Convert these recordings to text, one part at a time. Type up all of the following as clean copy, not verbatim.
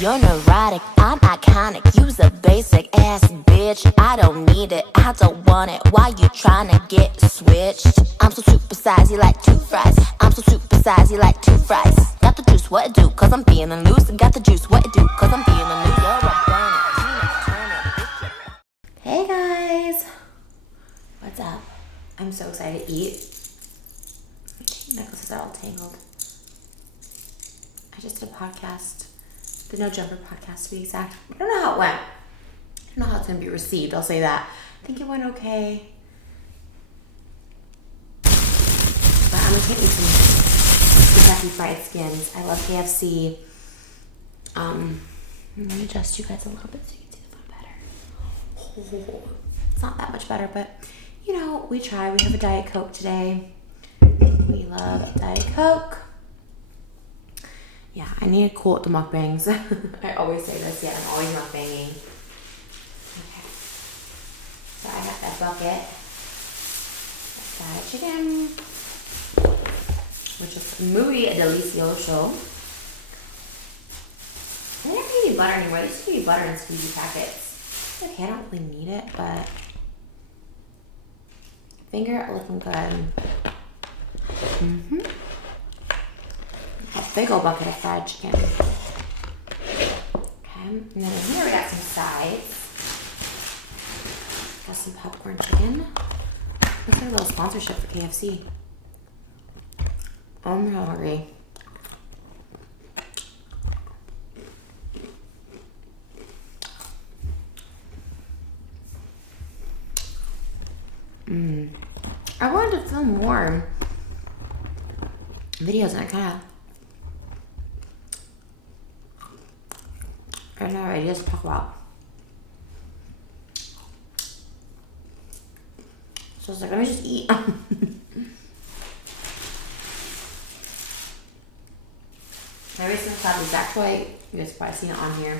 You're neurotic, I'm iconic. You's a basic ass bitch. I don't need it, I don't want it. Why you tryna get switched? I'm so super size, you like two fries. I'm so super size, you like two fries. Got the juice, what it do? Cause I'm feeling loose. Got the juice, what it do? Cause I'm feeling loose. You're a burner, turn it. Hey guys, what's up? I'm so excited to eat. My necklaces are all tangled. I just did a podcast, the No Jumper podcast to be exact. I don't know how it went. I don't know how it's going to be received. I'll say that. I think it went okay. But I'm going to eat some Kentucky Fried Skins. I love KFC. Let me adjust you guys a little bit so you can see the food better. Oh, it's not that much better, but you know, we try. We have a Diet Coke today. We love Diet Coke. Yeah, I need to cool up the mukbangs. I always say this, yeah, I'm always mukbanging. Okay. So I got that bucket. Fried chicken, which is muy delicioso. I never need butter anymore. There used to be butter in squeezy packets. Okay, I don't really need it, but finger looking good. A big old bucket of fried chicken. Okay, and then in here we got some sides. Got some popcorn chicken. Looks like a little sponsorship for KFC. I'm hungry. I wanted to film more videos and I don't know ideas to talk about. So I was like, let me just eat. My recent club is actually, you guys probably seen it on here.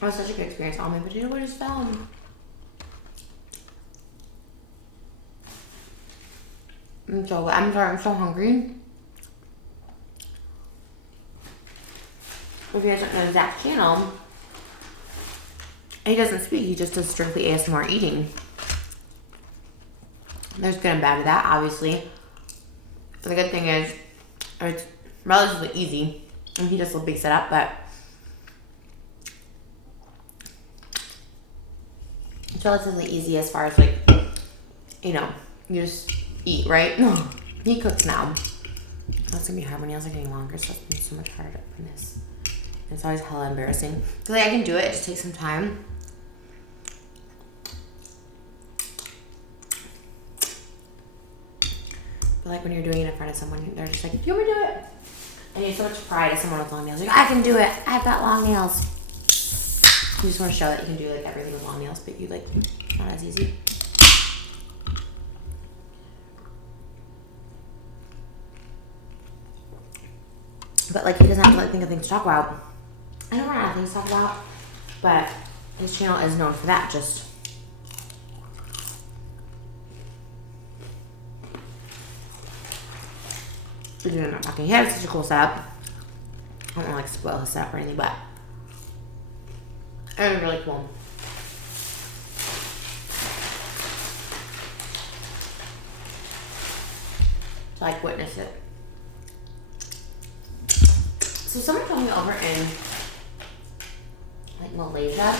It was such a good experience. All my potato wedges fell. I'm sorry, I'm so hungry. If you guys don't know Zach's channel, he doesn't speak, he just does strictly ASMR eating. There's good and bad with that, obviously. But the good thing is, it's relatively easy. And he does a big setup, but it's relatively easy as far as like, you know, you just eat, right? He cooks now. That's gonna be hard. My nails are getting longer, so it's gonna be so much harder to open this. It's always hella embarrassing. Cause like I can do it, it just takes some time. But like when you're doing it in front of someone, they're just like, "You want me to do it?" And you have so much pride as someone with long nails. Like, I can do it. I've got long nails. You just want to show that you can do like everything with long nails, but you like not as easy. But like he doesn't have to like think of things to talk about. I don't run out of things to talk about, but his channel is known for that. Just we're doing not talking. He has such a cool setup. I don't want to like spoil his setup or anything, but it was really cool. To like witness it. So someone told me over in like Malaysia,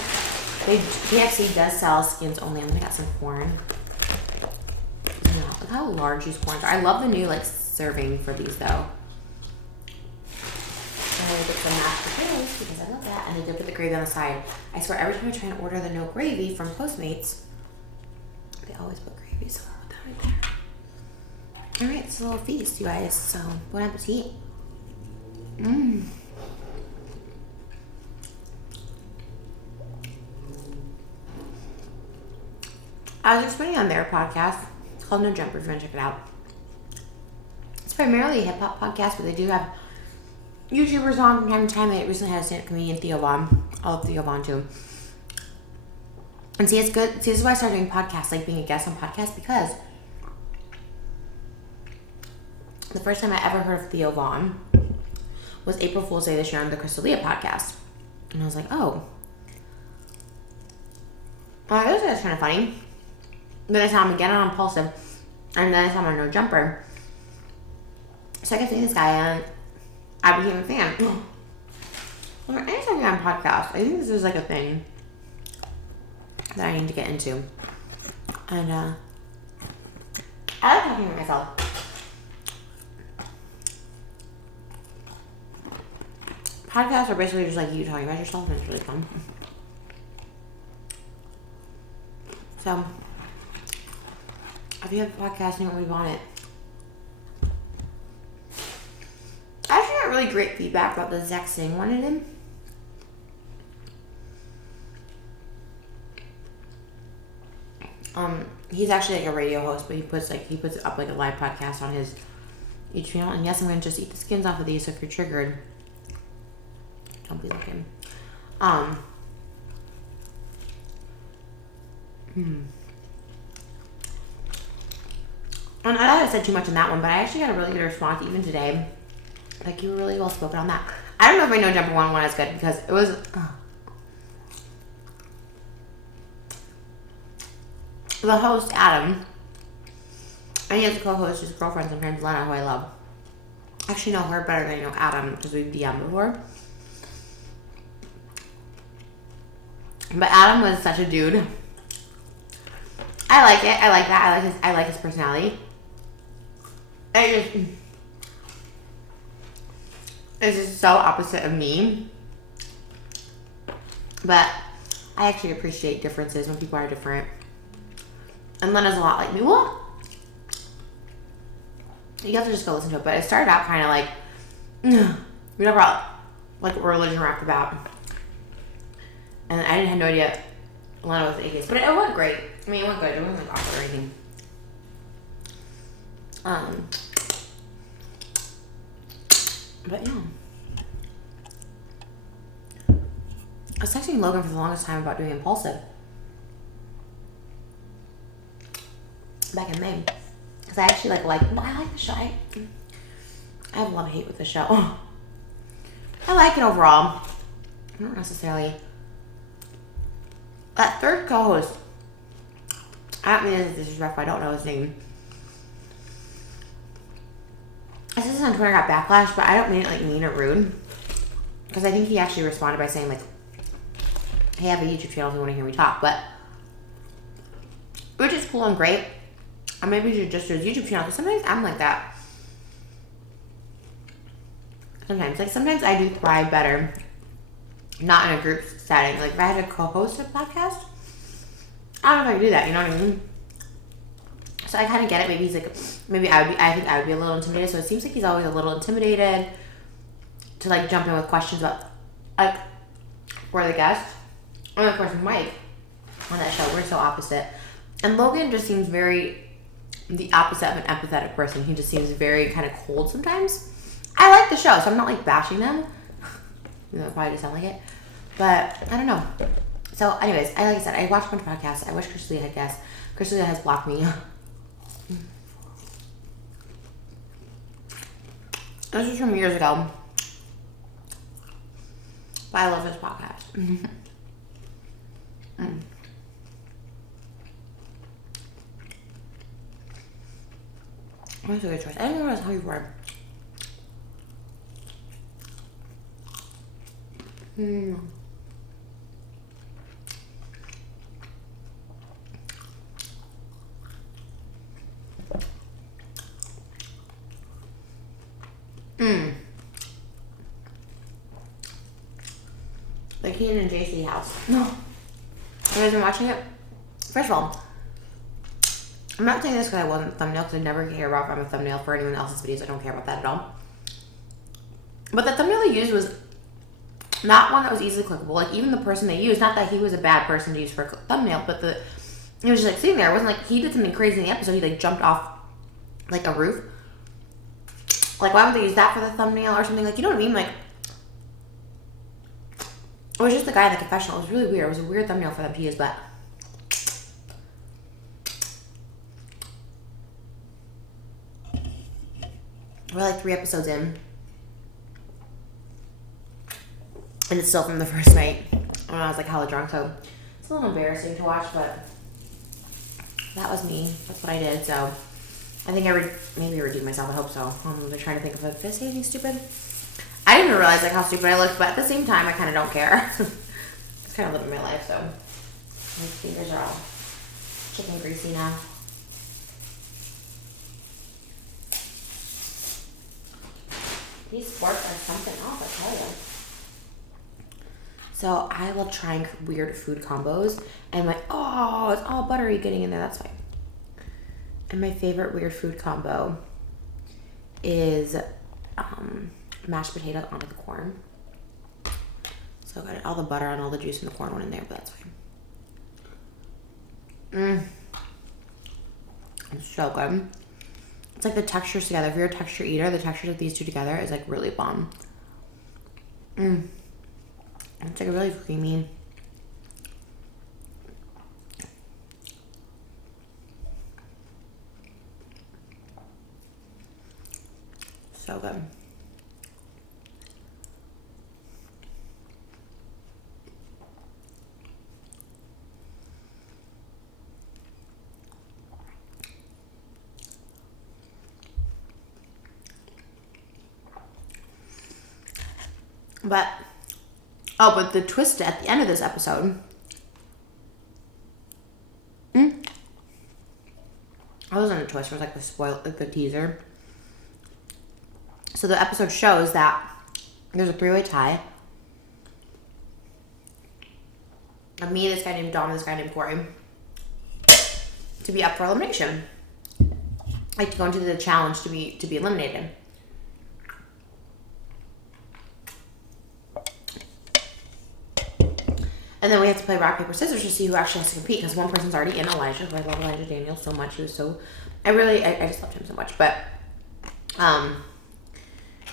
KFC does sell skins only. I'm gonna get some corn. Yeah, look how large these corns are. I love the new like serving for these though. And I'm gonna get some mashed potatoes because I love that. And they dip with the gravy on the side. I swear every time I try and order the no gravy from Postmates, they always put gravy, so I'll put that right there. Alright, it's a little feast, you guys. So bon appetit. I was explaining on their podcast, it's called No Jumper, if you want to check it out. It's primarily a hip-hop podcast, but they do have YouTubers on from time to time. They recently had a stand-up comedian, Theo Von. I love Theo Von too. And see, it's good. See, this is why I started doing podcasts, like being a guest on podcasts, because the first time I ever heard of Theo Vaughn was April Fool's Day this year on the Crystalia podcast. And I was like, oh. This guy's kind of funny. Then I saw him again on Impulsive. And then I saw him on No Jumper. So I kept seeing this guy and I became a fan. I'm like, I need to get on podcasts. I think this is like a thing that I need to get into. And I like talking to myself. Podcasts are basically just like you talking about yourself, and it's really fun. So, if you have a podcast and you want me on it, I actually got really great feedback about the Zach Singh one I did. He's actually like a radio host, but he puts up like a live podcast on his YouTube channel. And yes, I'm gonna just eat the skins off of these, so if you're triggered, don't be looking. And I thought I said too much in that one, but I actually got a really good response even today. Like, you were really well spoken on that. I don't know if my No Jumper one is good because it was. The host, Adam, and he has a co-host, his girlfriend sometimes, Lena, who I love. I actually know her better than I know Adam because we've DM'd before. But Adam was such a dude. I like it. I like that. I like his personality. It's just so opposite of me. But I actually appreciate differences when people are different. And Lena's a lot like me. Well, you have to just go listen to it. But it started out kind of like, we never like religion right about. And I didn't have no idea Lena was atheist. But it went great. I mean, it went good. It wasn't like awkward or anything. But yeah. I was texting Logan for the longest time about doing Impulsive. Back in May. Because I actually I like the show. I have love-hate with the show. I like it overall. I don't necessarily. That third co-host, I don't mean this is rough, I don't know his name. I said this on Twitter, got backlash, but I don't mean it like mean or rude. Because I think he actually responded by saying like, hey, I have a YouTube channel if you want to hear me talk. But, which is cool and great. Or maybe you should just do his YouTube channel. Because sometimes I'm like that. Sometimes I do thrive better not in a group setting. Like if I had to co-host a podcast, I don't know if I could do that, you know what I mean? So I kind of get it. Maybe he's like, I think I would be a little intimidated. So it seems like he's always a little intimidated to like jump in with questions about like for the guest. And of course Mike on that show, we're so opposite. And Logan just seems very the opposite of an empathetic person. He just seems very kind of cold sometimes. I like the show, so I'm not like bashing them. You know, it probably doesn't sound like it. But I don't know. So anyways, like I said, I watch a bunch of podcasts. I wish Crystalia had guests. Crystalia has blocked me. This was from years ago. But I love this podcast. That's a good choice. I didn't know I was hungry for it. The Kian and JC house. No. You guys been watching it? First of all, I'm not saying this because I wasn't a thumbnail, because I never care about if I'm a thumbnail for anyone else's videos. I don't care about that at all. But the thumbnail they used was not one that was easily clickable. Like, even the person they used, not that he was a bad person to use for a thumbnail, but it was just like sitting there. It wasn't like he did something crazy in the episode. He like jumped off like a roof. Like, why would they use that for the thumbnail or something? Like, you know what I mean? Like, it was just the guy in the confessional. It was really weird. It was a weird thumbnail for them to use, but We're like 3 episodes in. And it's still from the first night when I was like hella drunk, so it's a little embarrassing to watch, but that was me. That's what I did, so I think maybe I redeemed myself. I hope so. I'm trying to think of did I say anything stupid? I didn't even realize like how stupid I looked, but at the same time, I kind of don't care. Just kind of living my life, so my fingers are all chicken greasy now. These sporks are something else, I tell you. So I love trying weird food combos, and like, oh, it's all buttery getting in there. That's fine. And my favorite weird food combo is mashed potatoes onto the corn. So I got all the butter and all the juice and the corn went in there, but that's fine. It's so good. It's like the textures together. If you're a texture eater, the textures of these two together is like really bomb. It's like a really creamy. So good. But the twist at the end of this episode, it wasn't a twist, it was like the teaser. So the episode shows that there's a 3-way tie. And me, this guy named Dom, and this guy named Corey, to be up for elimination. Like to go into the challenge to be eliminated. And then we have to play rock, paper, scissors to see who actually has to compete, because one person's already in, Elijah, who I love Elijah Daniels so much. He was so, I just loved him so much. But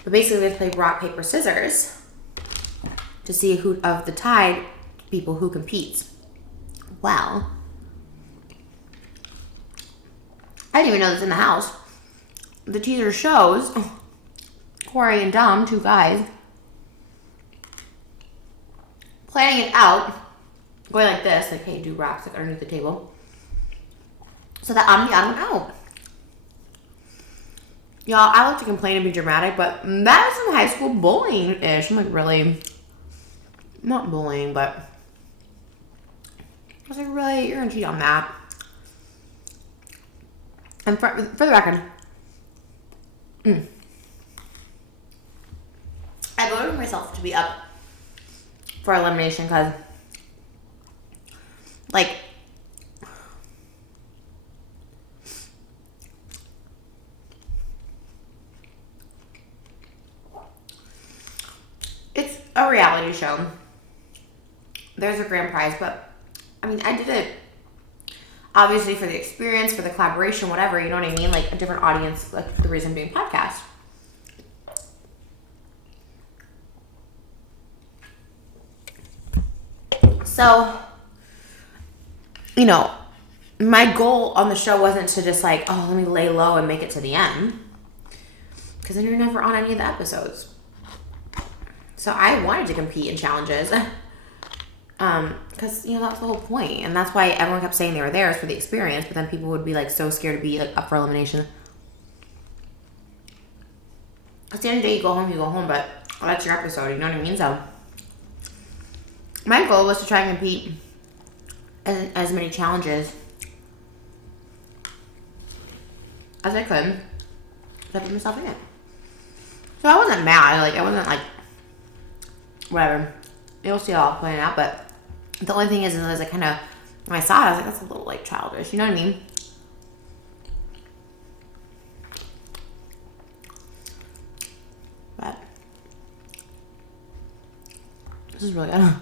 basically we have to play rock, paper, scissors to see who of the tied people who competes. Well, I didn't even know this in the house. The teaser shows Corey and Dom, 2 guys, planning it out, going like this, like, hey, do rocks like underneath the table, so that I'm the odd one out. Y'all, I like to complain and be dramatic, but that is some high school bullying-ish. I'm like, really? Not bullying, but I was like, really? You're gonna cheat on that? And for the record, I voted for myself to be up for elimination because, like, it's a reality show. There's a grand prize, but I mean, I did it obviously for the experience, for the collaboration, whatever, you know what I mean? Like a different audience, like the reason I'm doing podcast. So, you know, my goal on the show wasn't to just like, oh, let me lay low and make it to the end, because then you're never on any of the episodes. So I wanted to compete in challenges, because, you know, that's the whole point. And that's why everyone kept saying they were there, is for the experience, but then people would be like so scared to be like up for elimination. At the end of the day, you go home, but that's your episode, you know what I mean? So my goal was to try and compete in as many challenges as I could to put myself in it. So I wasn't mad, like I wasn't like, whatever. You'll see it all playing out, but the only thing is I kind of, when I saw it, I was like, that's a little like childish, you know what I mean? But this is really good.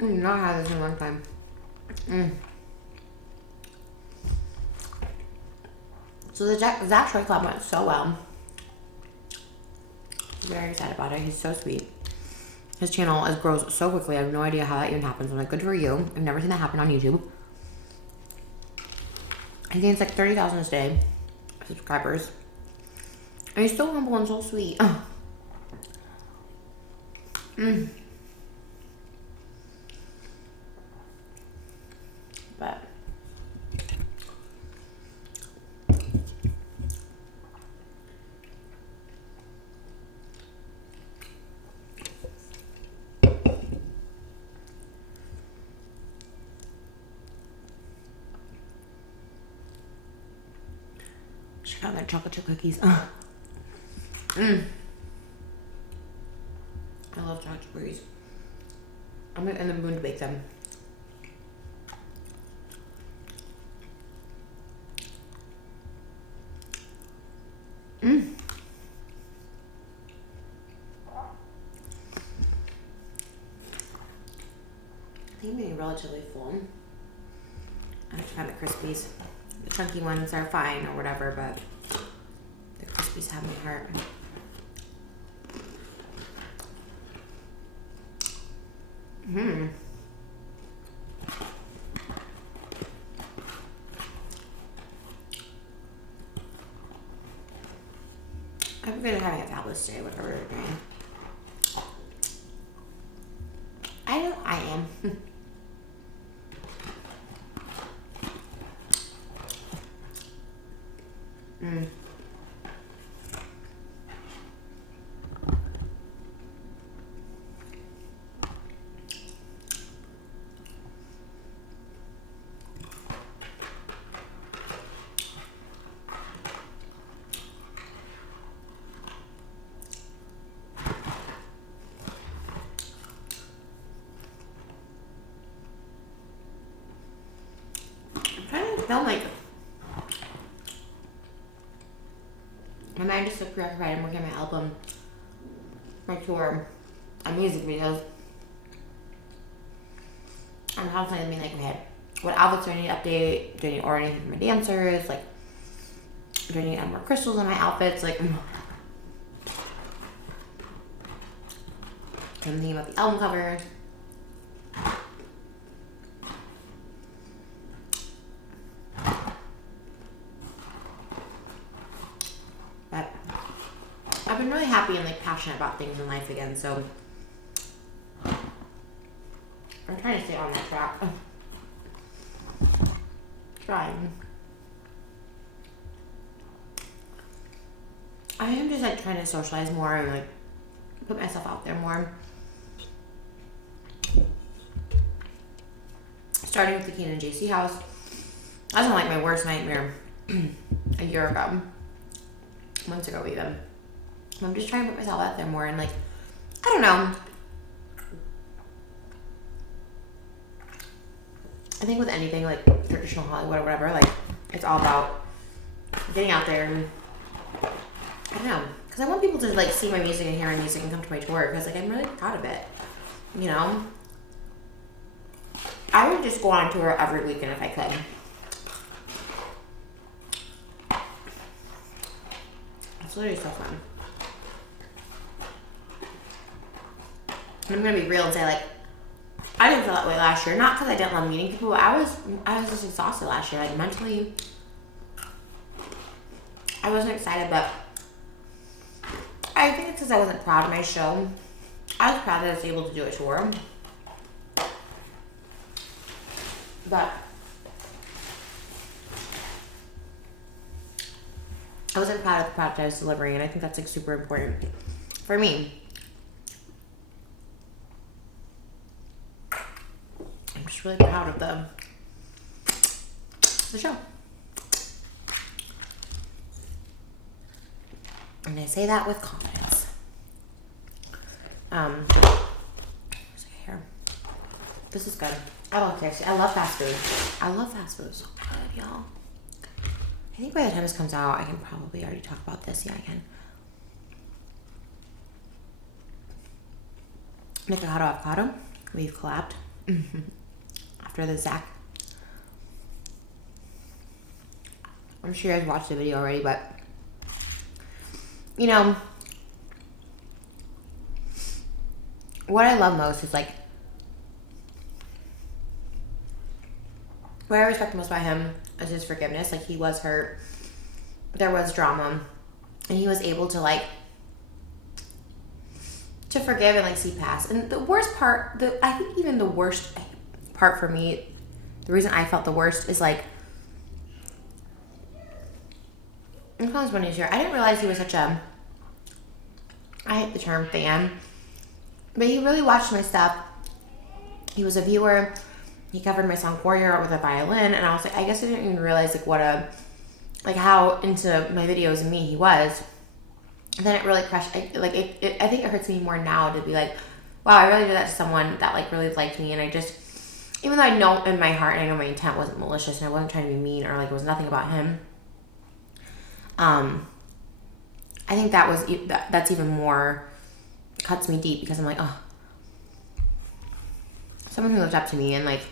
I did not have this in a long time. So the Zach Troy Club went so well. I'm very excited about it. He's so sweet. His channel grows so quickly. I have no idea how that even happens. I'm like, good for you. I've never seen that happen on YouTube. He gains like 30,000 a day. subscribers. And he's so humble and so sweet. But check out my chocolate chip cookies. I love chocolate chip cookies. I'm in the mood to bake them. I think I'm getting relatively full. I have to find the Crispies. The chunky ones are fine or whatever, but the Crispies have my heart. I'm gonna having a fabulous day, whatever we're doing. I know I am. Film like my mind is so preoccupied. I'm working on my album, my tour, and music videos. I'm constantly being like, okay, what outfits do I need to update? Do I need to order anything for my dancers? Like, do I need to add more crystals in my outfits? Like, I'm thinking about the album cover. I've been really happy and like passionate about things in life again, so I'm trying to stay on that track. Trying. I am just like trying to socialize more and like put myself out there more. Starting with the Kian and JC house. That was like my worst nightmare a year ago. Months ago even. I'm just trying to put myself out there more and like, I don't know. I think with anything like traditional Hollywood or whatever, like it's all about getting out there and I don't know. Because I want people to like see my music and hear my music and come to my tour because like I'm really proud of it. You know? I would just go on tour every weekend if I could. It's literally so fun. And I'm gonna be real and say like, I didn't feel that way last year. Not because I didn't love meeting people, but I was just exhausted last year. Like mentally, I wasn't excited, but I think it's because I wasn't proud of my show. I was proud that I was able to do a tour, but I wasn't proud of the product I was delivering, and I think that's like super important for me. I'm just really proud of the show. And I say that with confidence. Where's my hair? This is good. I love KFC. I love fast food. I love fast food. So good, y'all. I think by the time this comes out, I can probably already talk about this. Yeah, I can. Avocado Avocado. We've collabed. After the Zach. I'm sure you guys watched the video already, but you know, what I love most is like, what I respect most about him is his forgiveness. Like he was hurt there was drama, and he was able to like to forgive and like see past. And the worst part, I think even the worst part for me, the reason I felt the worst is like, I'm calling this one easier. I didn't realize he was such a, I hate the term fan, but he really watched my stuff. He was a viewer. He covered my song Warrior with a violin, and I was like, I guess I didn't even realize like what a, like how into my videos and me he was. And then it really crushed, I think it hurts me more now to be like, wow, I really did that to someone that like really liked me, and I just, even though I know in my heart and I know my intent wasn't malicious and I wasn't trying to be mean or like it was nothing about him, I think that's even more, cuts me deep, because I'm like, oh, someone who looked up to me, and like,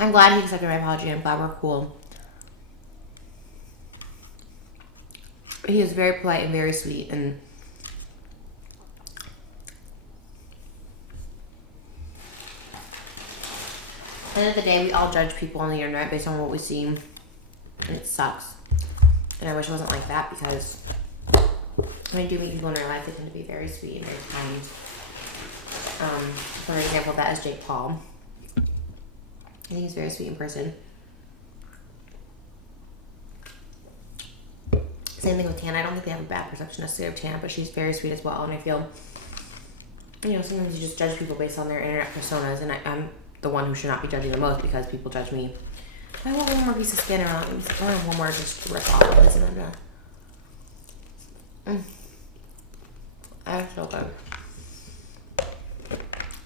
I'm glad he accepted my apology, and I'm glad we're cool. He was very polite and very sweet, and at the end of the day, we all judge people on the internet based on what we see, and it sucks. And I wish it wasn't like that, because when I do meet people in real life, they tend to be very sweet and very kind. For example, that is Jake Paul. I think he's very sweet in person. Same thing with Tana. I don't think they have a bad perception necessarily of Tana, but she's very sweet as well. And I feel, sometimes you just judge people based on their internet personas, and I'm the one who should not be judging the most, because people judge me. I want one more piece of skin around. I want one more just to rip off of this, and I'm done. That's so good.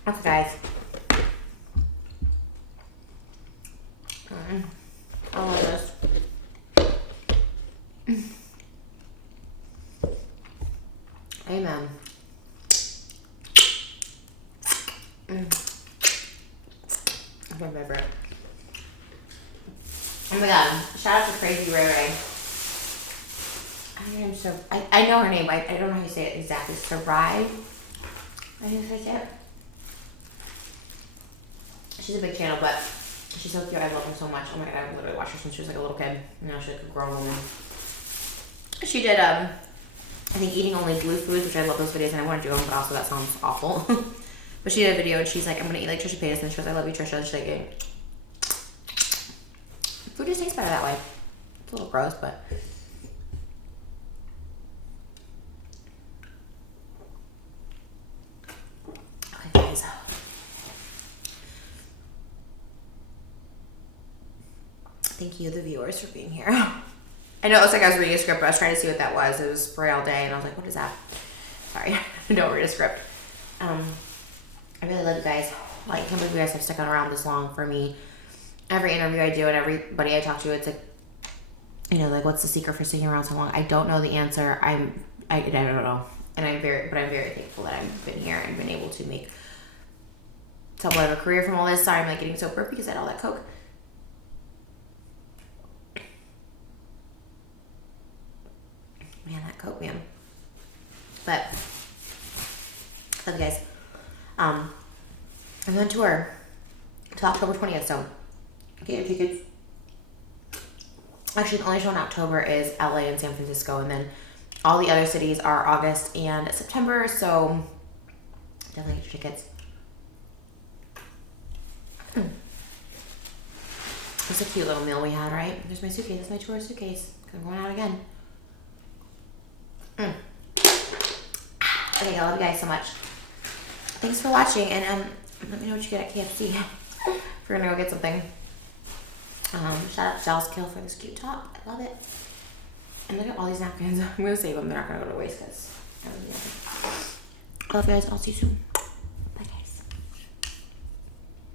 Okay, guys. I love this. Amen. That's my favorite. Oh my god. Shout out to Crazy Ray Ray. I know her name, but I don't know how you say it exactly. Sarai? I think that's it. She's a big channel, but she's so cute. I love her so much. Oh my god, I've literally watched her since she was like a little kid. Now she's like a grown woman. She did, I think, eating only blue foods, which I love those videos, and I want to do them, but also that sounds awful. But she did a video, and she's like, I'm going to eat like Trisha Paytas, and she goes, I love you, Trisha. And she's like, food just tastes better that way. It's a little gross, but. Okay, guys. Thank you, the viewers, for being here. I know it looks like I was reading a script, but I was trying to see what that was. It was spray all day, and I was like, what is that? Sorry, don't read a script. I really love you guys. Like, I can't believe you guys have stuck around this long for me. Every interview I do and everybody I talk to, it's like, like, what's the secret for sticking around so long? I don't know the answer. I don't know. And I'm very thankful that I've been here and been able to make somewhat of a career from all this. Sorry, I'm like getting so burpy because I had all that Coke. Man, that Coke, man. But, love you guys. I'm on tour till October 20th, so get your tickets. Actually, the only show in October is LA and San Francisco, and then all the other cities are August and September, so definitely get your tickets. It's a cute little meal we had, right? There's my suitcase. That's my tour suitcase. I'm going out again. Okay, I love you guys so much. Thanks for watching, and let me know what you get at KFC. If you're gonna go get something. Shout out to Dallas Kill for this cute top. I love it. And look at all these napkins. I'm gonna save them. They're not gonna go to waste because I love you guys. I'll see you soon.